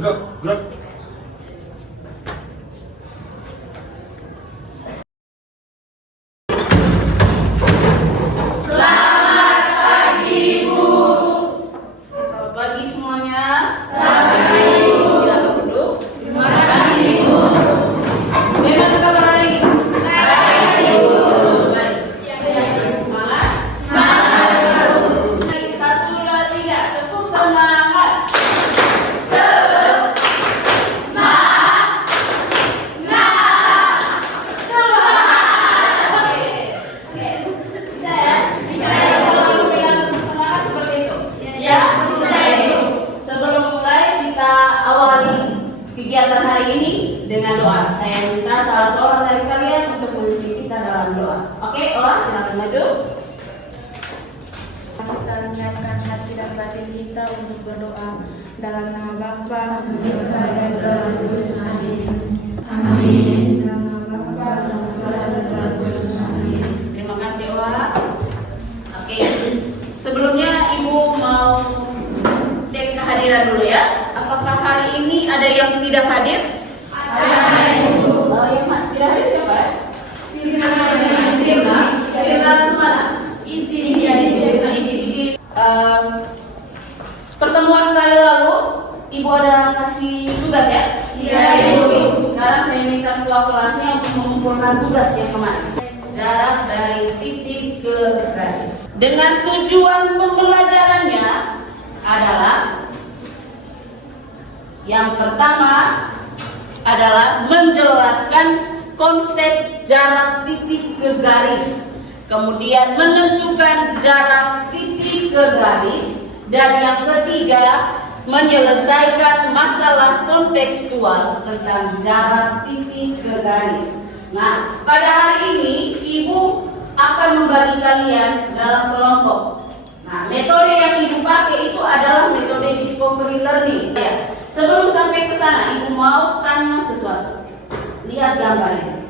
Tegap, gerak. Selamat pagi, Bu. Selamat pagi semuanya. Selamat pagi, Bu. Silakan duduk. Terima kasih, Bu. Bagaimana kabar hari ini? Baik, Bu. Baik. Semangat? Semangat, Bu. 1, 2, 3. Tepuk semangat. Kegiatan hari ini dengan doa. Saya minta salah seorang dari kalian untuk memimpin kita dalam doa. Oke, silakan maju. Kita menyiapkan hati dan batin kita untuk berdoa dalam nama Bapa, Putra dan Roh Kudus. Amin. Dalam nama Bapa, Putra dan Roh Kudus. Amin. Terima kasih, Oa. Oke, sebelumnya Ibu mau cek kehadiran dulu ya. Apakah hari ini ada yang tidak hadir? Ada, Ibu. Yang tidak hadir siapa ya? Firna mana? Izin. Pertemuan kali lalu Ibu ada kasih tugas ya? Iya, Ibu. Sekarang saya minta ketua kelasnya untuk mengumpulkan tugas yang kemarin. Jarak dari titik ke garis. Dengan tujuan pembelajarannya adalah yang pertama adalah menjelaskan konsep jarak titik ke garis, kemudian menentukan jarak titik ke garis, dan yang ketiga menyelesaikan masalah kontekstual tentang jarak titik ke garis. Nah, pada hari ini Ibu akan membagi kalian dalam kelompok. Nah, metode yang Ibu pakai itu adalah metode discovery learning. Ya. Sebelum sampai ke sana, Ibu mau tanya sesuatu. Lihat gambar ini.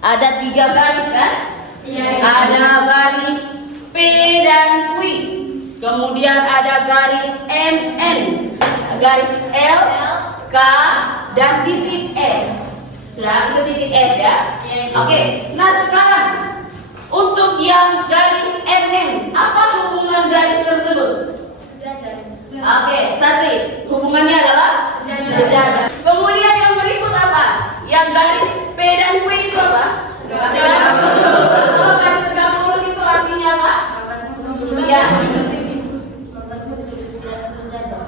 Ada 3 garis kan? Iya. Ada garis P dan Q. Kemudian ada garis MN, garis L, K, dan titik S. Sudah, itu titik S ya? Oke. Nah, sekarang untuk yang garis MN, apa hubungan garis tersebut? Oke, Satri, hubungannya adalah sejajar. Kemudian yang berikut apa? Yang garis P dan Q itu apa? Tegak lurus. Kalau garis tegak lurus itu artinya apa? Ya.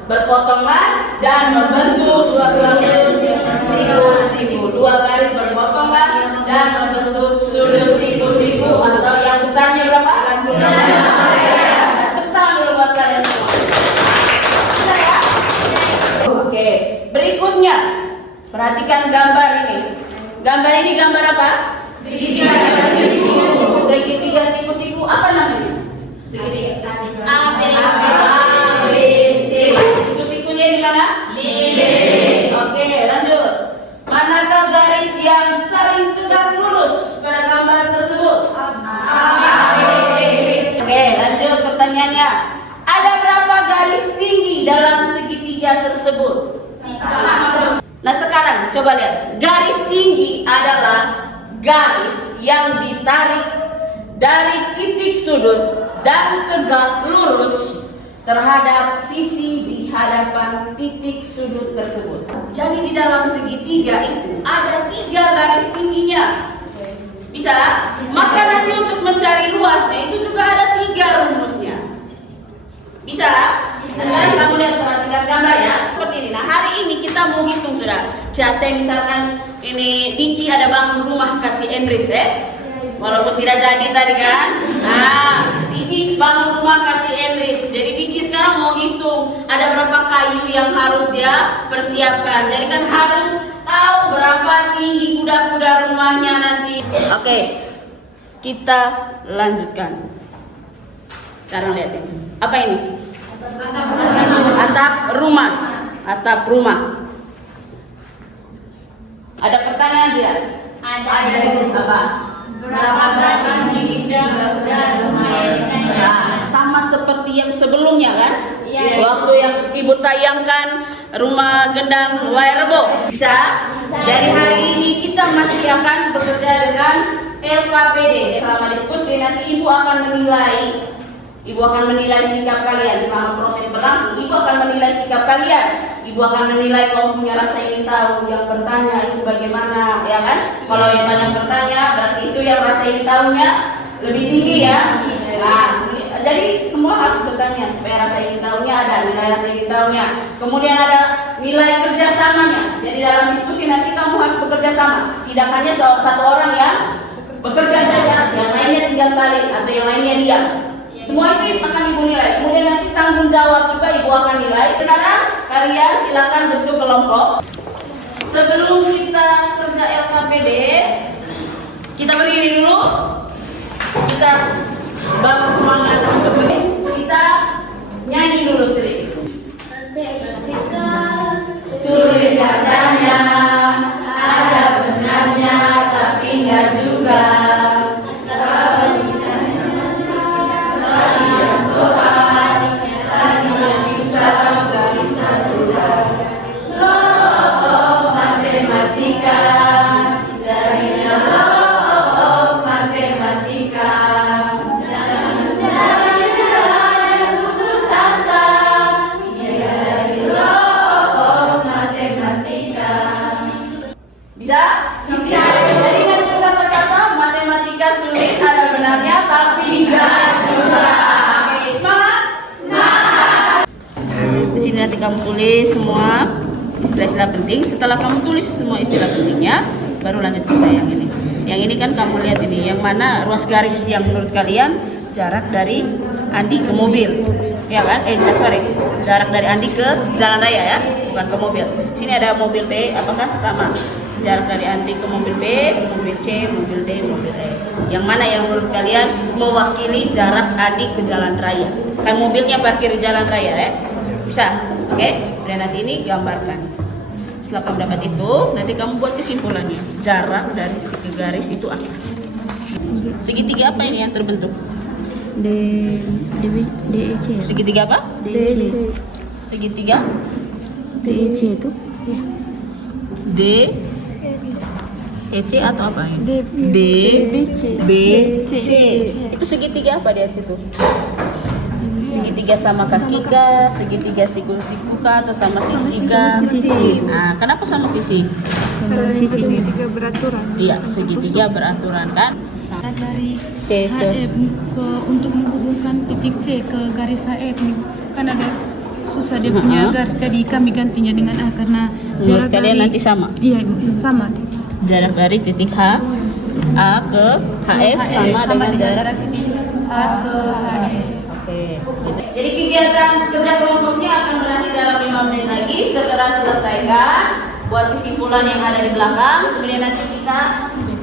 Berpotongan dan membentuk siku-siku. 2 garis berpotongan dan membentuk sudut siku-siku. Atau yang besarnya berapa? Tepuk tangan dulu buat kalian semua. Oke, berikutnya perhatikan gambar ini. Gambar ini gambar apa? Segitiga siku. Segitiga siku-siku apa namanya? Segitiga. A, B, C. Siku-sikunya di mana? D. Oke, lanjut. Manakah garis yang saling tegak lurus pada gambar tersebut? A, B, C. Oke, lanjut pertanyaannya. Ada berapa garis tinggi dalam segitiga tersebut? Nah, sekarang coba lihat. Garis tinggi adalah garis yang ditarik dari titik sudut dan tegak lurus terhadap sisi di hadapan titik sudut tersebut. Jadi di dalam segitiga itu ada 3 garis tingginya. Bisa? Maka nanti untuk mencari luasnya itu juga ada 3 rumusnya. Bisa? Sekarang kamu lihat, perhatikan gambar ya. Seperti ini. Nah, hari ini kita mau hitung sudah. Saya misalkan ini Diki ada bangun rumah kasih Endris ya. Walaupun tidak jadi tadi kan. Nah, Diki bangun rumah kasih Endris. Jadi Diki sekarang mau hitung ada berapa kayu yang harus dia persiapkan. Jadi kan harus tahu berapa tinggi kuda-kuda rumahnya nanti. Oke. Kita lanjutkan. Sekarang lihat ini. Apa ini? Atap rumah. Atap rumah. Ada pertanyaan tidak? Ada. Apa? Berapa tinggi kuda-kuda rumah? Nah, sama seperti yang sebelumnya kan? Iya. Waktu yang Ibu tayangkan Rumah Gendang Wairebo. Bisa? Jadi hari ini kita masih akan bekerja dengan LKPD. Selama diskusi nanti Ibu akan menilai. Ibu akan menilai sikap kalian selama proses berlangsung. Ibu akan menilai sikap kalian. Ibu akan menilai kalau punya rasa ingin tahu. Yang bertanya itu bagaimana, ya kan? Kalau yang banyak bertanya, berarti itu yang rasa ingin tahunya lebih tinggi ya. Nah, jadi semua harus bertanya supaya rasa ingin tahunya ada, nilai rasa ingin tahunya. Kemudian ada nilai kerjasamanya. Jadi dalam diskusi nanti kamu harus bekerja sama. Tidak hanya satu orang yang bekerja saja, yang lainnya tinggal salin atau yang lainnya diam. Semua itu akan Ibu nilai. Kemudian nanti tanggung jawab juga Ibu akan nilai. Sekarang kalian silakan bentuk kelompok. Sebelum kita kerja LKPD, kita berdiri dulu. Kita bakal semangat untuk ini. Kita nyanyi dulu sedikit. Sulit katanya, ada benarnya, tapi enggak juga. Bisa? Bisa. Jadi nanti kata-kata matematika sulit ada benarnya tapi enggak juga. Oke, semangat? Semangat. Di sini nanti kamu tulis semua istilah-istilah penting. Setelah kamu tulis semua istilah pentingnya, baru lanjut kita yang ini. Yang ini kan kamu lihat ini, yang mana ruas garis yang menurut kalian jarak dari Andi ke mobil. Ya kan? Sorry. Jarak dari Andi ke jalan raya ya, bukan ke mobil. Sini ada mobil B, apakah sama? Jarak dari Andi ke mobil B, mobil C, mobil D, mobil E. Yang mana yang menurut kalian mewakili jarak Andi ke jalan raya? Kan mobilnya parkir di jalan raya ya? Bisa? Oke? Dan nanti ini gambarkan. Setelah kamu dapat itu, nanti kamu buat kesimpulannya. Jarak dari titik ke garis itu apa? Segitiga apa ini yang terbentuk? DEC. Segitiga apa? DEC. Segitiga? DEC itu? Ya. D EC atau apa ini? D B C. Itu segitiga apa di situ? Segitiga sama kaki kah? Segitiga siku-siku kah? Atau sama sisi kah? Nah, kenapa sama sisi? Segitiga beraturan. Iya, segitiga beraturan kan? Dari C ke HF untuk menghubungkan titik C ke garis HF nih kan agak susah dia punya garis, jadi kami gantinya dengan A karena menurut kalian nanti sama? Iya Ibu, sama. Jarak dari titik H A ke HF sama dengan jarak titik A ke HF. Oke. Jadi kegiatan kerja kelompoknya akan berakhir dalam 5 menit lagi. Segera selesaikan, buat kesimpulan yang ada di belakang. Kemudian nanti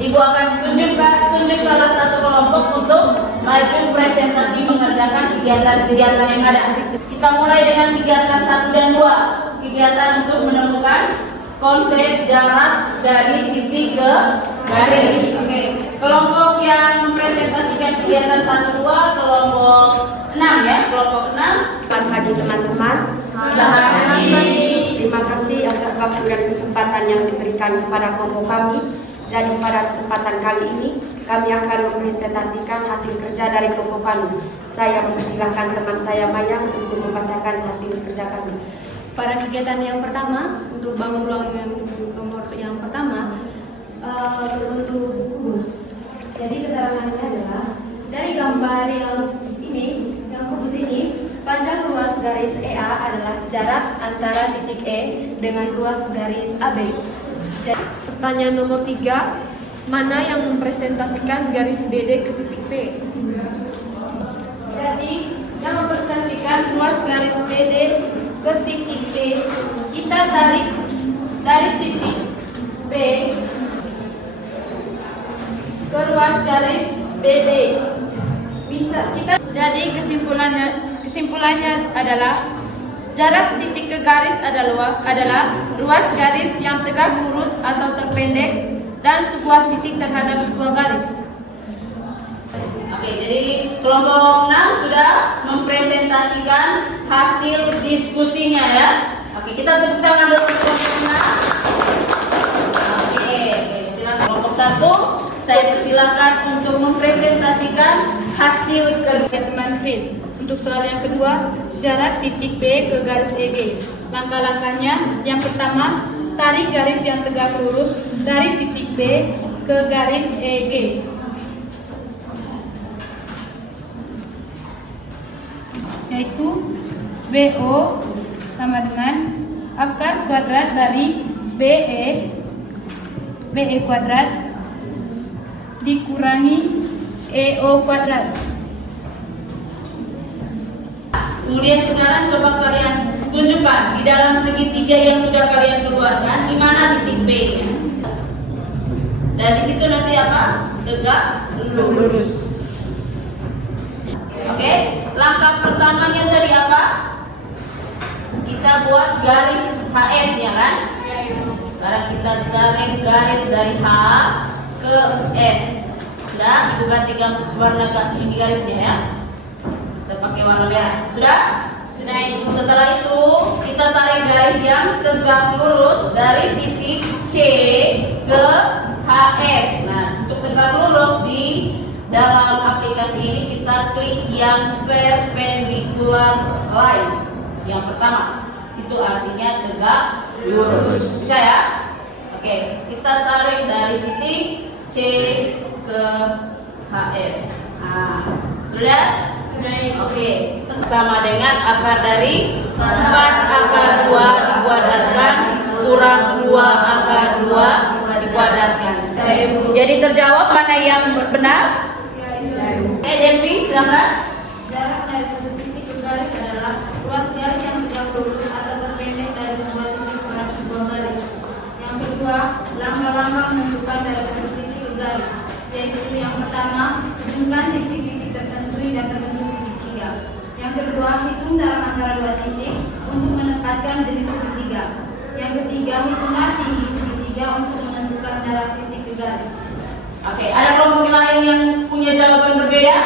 Ibu akan tunjuk salah satu kelompok untuk maju presentasi mengerjakan kegiatan-kegiatan yang ada. Kita mulai dengan kegiatan 1 dan 2. Kegiatan untuk menemukan konsep jarak dari titik ke garis. Oke. Kelompok yang mempresentasikan kegiatan 1 2 kelompok 6 ya, kelompok 6. Selamat pagi teman-teman. Selamat pagi. Terima kasih atas waktu dan kesempatan yang diberikan kepada kelompok kami. Jadi pada kesempatan kali ini kami akan mempresentasikan hasil kerja dari kelompok kami. Saya mempersilahkan teman saya Maya untuk membacakan hasil kerja kami. Pada kegiatan yang pertama, untuk bangun ruang yang nomor yang pertama, berbentuk kubus. Jadi keterangannya adalah dari gambar yang kubus ini, panjang ruas garis EA adalah jarak antara titik E dengan ruas garis AB. Pertanyaan nomor 3, mana yang mempresentasikan garis BD ke titik P? Jadi yang mempresentasikan ruas garis BD ke titik B, kita tarik dari titik B ke ruas garis BD. Bisa kita jadi kesimpulannya adalah jarak titik ke garis adalah ruas garis yang tegak lurus atau terpendek dan sebuah titik terhadap sebuah garis. Oke, jadi kelompok 6 sudah mempresentasikan hasil diskusinya ya. Oke, Oke, kita tepuk tangan dulu untuk Muna. Oke, silakan kelompok 1. Saya persilakan untuk mempresentasikan hasil kerja. Teman Frit. Untuk soal yang kedua, jarak titik B ke garis EG. Langkah-langkahnya, yang pertama, tarik garis yang tegak lurus dari titik B ke garis EG. Yaitu BO sama dengan akar kuadrat dari BE kuadrat dikurangi EO kuadrat. Kemudian sekarang coba kalian tunjukkan di dalam segitiga yang sudah kalian keluarkan di mana titik B-nya. Dan di situ nanti apa? Tegak lurus. Oke, langkah pertamanya tadi apa? Kita buat garis HF-nya kan? Sekarang kita tarik garis dari H ke F. Sudah, Ibu ganti warna ini garisnya ya. Kita pakai warna merah. Sudah? Sudah. Setelah itu kita tarik garis yang tegak lurus dari titik C ke HF. Nah, untuk tegak lurus di dalam aplikasi ini kita klik yang perpendicular line. Yang pertama, itu artinya tegak lurus. Bisa ya? Oke, kita tarik dari titik C ke HF. Nah, sudah? Oke, sama dengan akar dari 4 akar 2 dikuadratkan kurang 2 akar 2 dikuadratkan. Jadi terjawab mana yang benar? Oke, Devi, silakan. Jarak dari satu titik ke garis adalah ruas garis yang tegak lurus atau terpendek dari sebuah titik pada sebuah garis. Yang kedua, langkah-langkah menentukan dari satu titik ke garis, yaitu yang pertama, hubungkan titik-titik tertentu yang terbentuk segitiga. Yang kedua, hitung jarak antara dua titik untuk menempatkan jenis segitiga. Yang ketiga, hitunglah tinggi segitiga untuk menentukan jarak titik ke garis. Oke, ada kelompok lain yang punya jawaban berbeda?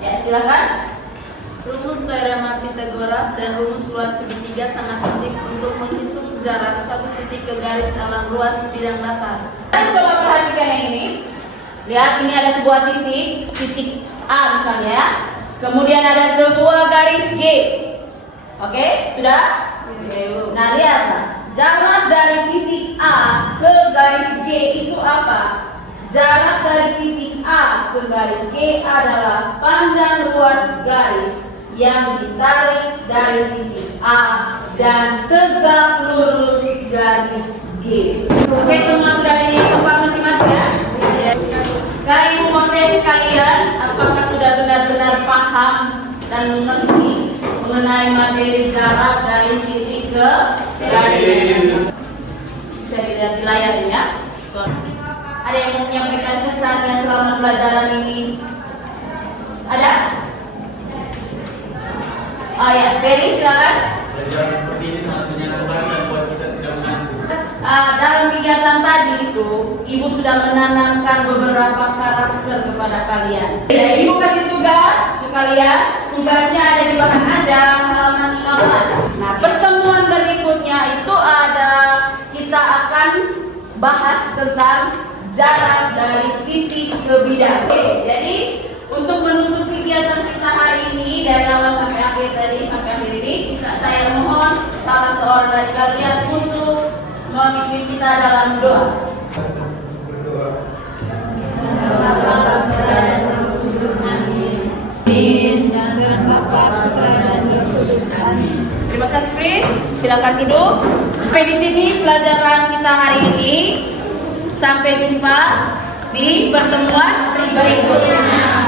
Ya, silakan. Rumus teorema Pythagoras dan rumus luas segitiga sangat penting untuk menghitung jarak suatu titik ke garis dalam ruas bidang datar. Kita coba perhatikan yang ini. Lihat, ini ada sebuah titik A misalnya ya. Kemudian ada sebuah garis G. Oke, sudah? Nah, lihat. Jarak dari titik A ke garis G itu apa? Jarak dari titik A ke garis G adalah panjang ruas garis yang ditarik dari titik A dan tegak lurus garis G. Oke, semua sudah di tempat masing-masing ya? Kali ini mau tes kalian apakah sudah benar-benar paham dan mengerti mengenai materi jarak dari titik ke garis. Bisa dilihat di layar ya. Ada yang mau menyampaikan kesannya selama pelajaran ini? Ada? Oh ya, Ferry silakan. Pelajaran seperti ini sangat menyenangkan dan buat kita tidak mengantuk. Dalam kegiatan tadi itu, Ibu sudah menanamkan beberapa karakter kepada kalian. Ya, Ibu kasih tugas ke kalian. Tugasnya ada di bahan ajar halaman 15. Nah, pertemuan berikutnya itu kita akan bahas tentang jarak dari titik ke bidang. Oke, jadi untuk menutup kegiatan kita hari ini dari awal sampai akhir tadi sampai akhir ini, saya mohon salah seorang dari kalian untuk memimpin kita dalam doa. Terima kasih, Fritz. Silakan duduk. Sampai di sini pelajaran kita hari ini. Sampai jumpa di pertemuan berikutnya.